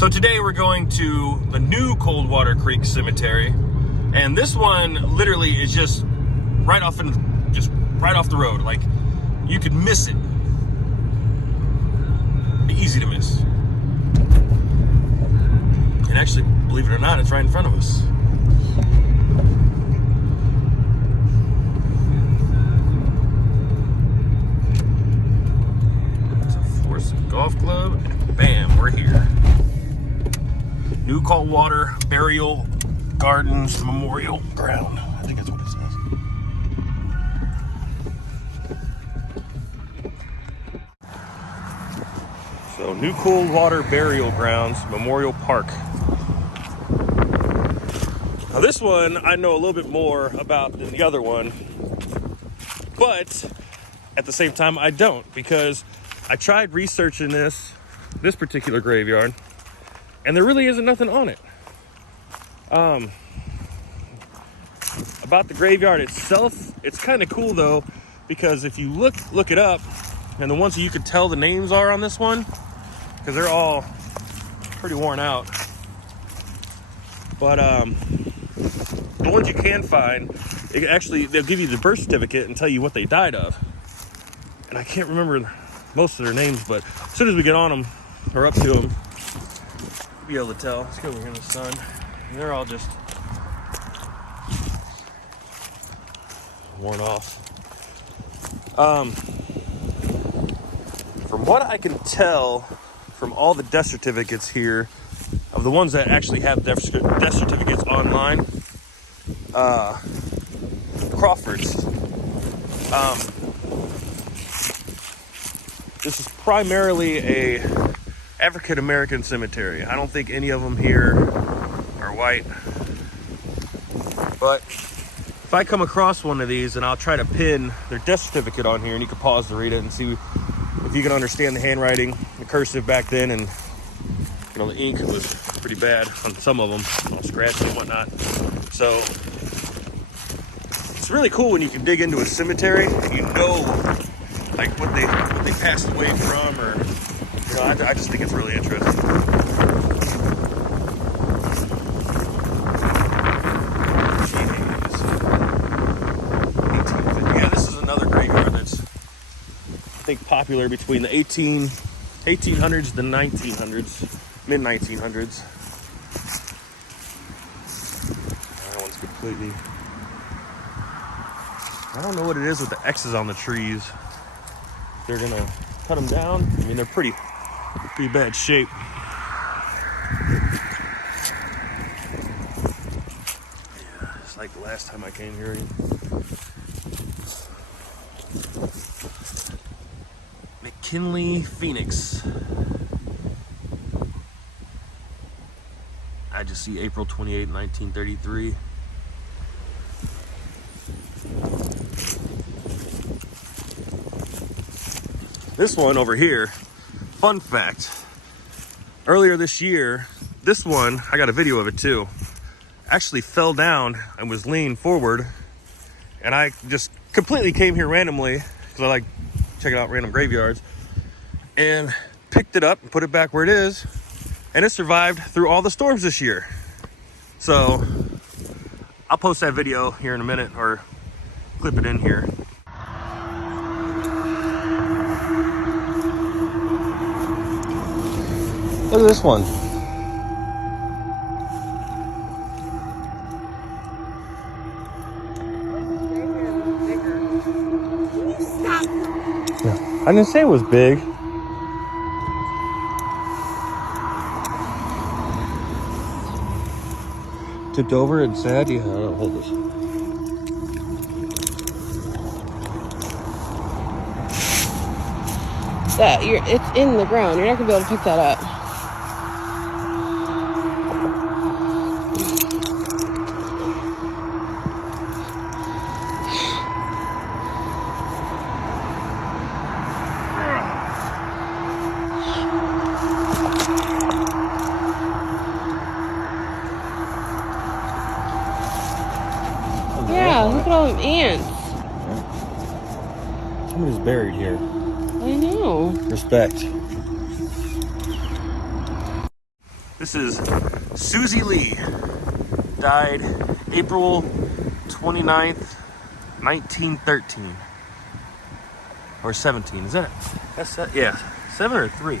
So today we're going to the new Coldwater Creek Cemetery, and this one literally is just right off the road. Like, you could miss it. Be easy to miss. And actually, believe it or not, it's right in front of us. It's a Florissant Golf Club, and bam, we're here. New Coldwater Burial Gardens Memorial Ground. I think that's what it says. So, New Coldwater Burial Grounds Memorial Park. Now this one, I know a little bit more about than the other one, but at the same time, I don't, because I tried researching this particular graveyard, and there really isn't nothing on it. About the graveyard itself, it's kind of cool though, because if you look it up, and the ones that you could tell the names are on this one, because they're all pretty worn out. But the ones you can find, they'll give you the birth certificate and tell you what they died of. And I can't remember most of their names, but as soon as we get on them or up to them, we'll be able to tell. Let's go over here in the sun. And they're all just worn off. From what I can tell from all the death certificates here, of the ones that actually have death certificates online, Crawford's. This is primarily a African American cemetery. I don't think any of them here are white. But if I come across one of these, and I'll try to pin their death certificate on here, and you can pause to read it and see if you can understand the handwriting, the cursive back then, and you know, the ink was pretty bad on some of them, all scratched and whatnot. So it's really cool when you can dig into a cemetery, you know, like what they passed away from, or you know, I just think it's really interesting. Yeah, this is another graveyard that's, I think, popular between the 1800s, the 1900s, mid 1900s. That one's completely, I don't know what it is with the X's on the trees. They're gonna cut them down. I mean, they're pretty bad shape. Yeah, it's like the last time I came here. McKinley Phoenix. I just see April 28, 1933. This one over here, fun fact, earlier this year, this one, I got a video of it too, actually fell down and was leaning forward, and I just completely came here randomly, because I like checking out random graveyards, and picked it up and put it back where it is, and it survived through all the storms this year. So I'll post that video here in a minute, or clip it in here. Look at this one. Yeah, I didn't say it was big. Tipped over and sad. Yeah, I'll hold this. It's in the ground. You're not gonna be able to pick that up. Yeah, look at all them ants. Somebody's buried here. I know. Respect. This is Susie Lee. Died April 29th, 1913. Or 17. Is that it? That's that? Yeah. 7 or 3? I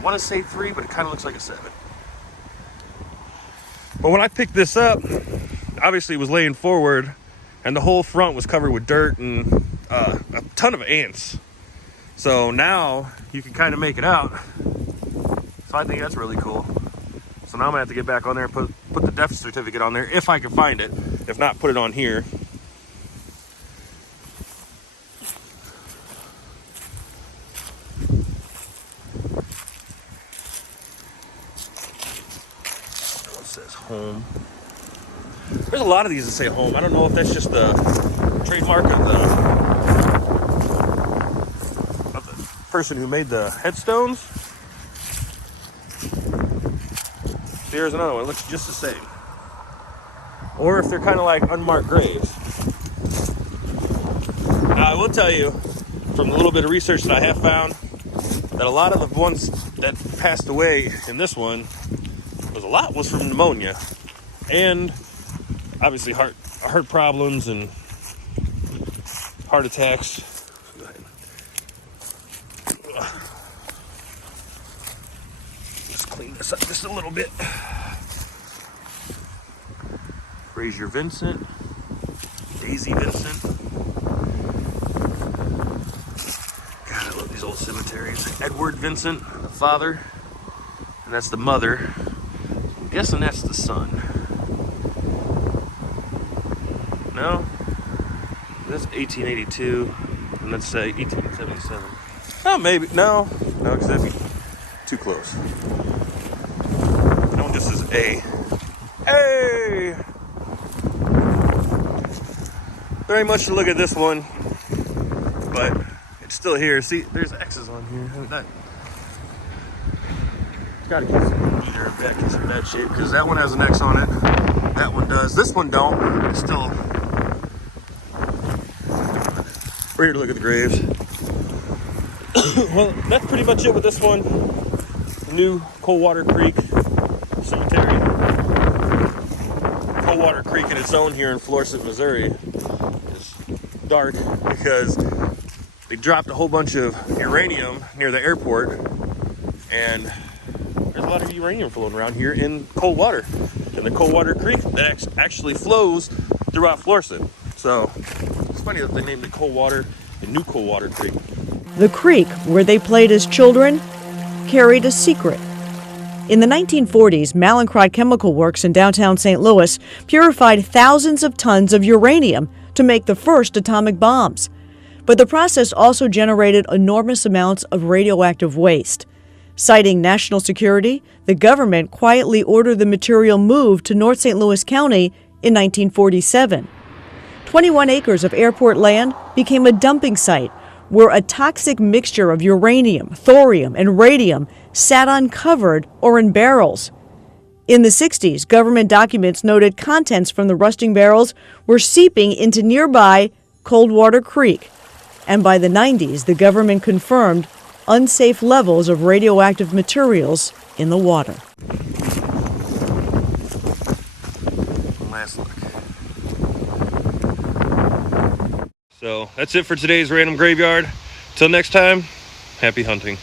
want to say 3, but it kind of looks like a 7. But when I picked this up, obviously it was laying forward, and the whole front was covered with dirt and a ton of ants. So now you can kind of make it out. So I think that's really cool. So now I'm gonna have to get back on there and put the death certificate on there if I can find it. If not, put it on here. It says home. There's a lot of these that say home. I don't know if that's just the trademark of the person who made the headstones. Here's another one. It looks just the same. Or if they're kind of like unmarked graves. Now, I will tell you, from the little bit of research that I have found, that a lot of the ones that passed away in this one was from pneumonia. And obviously heart problems and heart attacks. Just clean this up just a little bit. Fraser Vincent, Daisy Vincent. God, I love these old cemeteries. Edward Vincent, the father, and that's the mother. I'm guessing that's the son. No, that's 1882, and let's say 1877. Oh, maybe no, because that'd be too close. That one just says A. Hey! There ain't much to look at this one, but it's still here. See, there's X's on here. Gotta get some either back in some bad shape because that one has an X on it. That one does. This one don't. It's still. We're here to look at the graves. Well, that's pretty much it with this one. The new Coldwater Creek Cemetery. Coldwater Creek in its own here in Florissant, Missouri. It's dark because they dropped a whole bunch of uranium near the airport, and there's a lot of uranium floating around here in Coldwater, in the Coldwater Creek that actually flows throughout Florissant. So it's funny that they named it Coldwater and New Coldwater Creek. The creek where they played as children carried a secret. In the 1940s, Mallinckrodt Chemical Works in downtown St. Louis purified thousands of tons of uranium to make the first atomic bombs. But the process also generated enormous amounts of radioactive waste. Citing national security, the government quietly ordered the material moved to North St. Louis County in 1947. 21 acres of airport land became a dumping site where a toxic mixture of uranium, thorium, and radium sat uncovered or in barrels. In the 60s, government documents noted contents from the rusting barrels were seeping into nearby Coldwater Creek. And by the 90s, the government confirmed unsafe levels of radioactive materials in the water. Last look. So that's it for today's Random Graveyard. Till next time, happy hunting.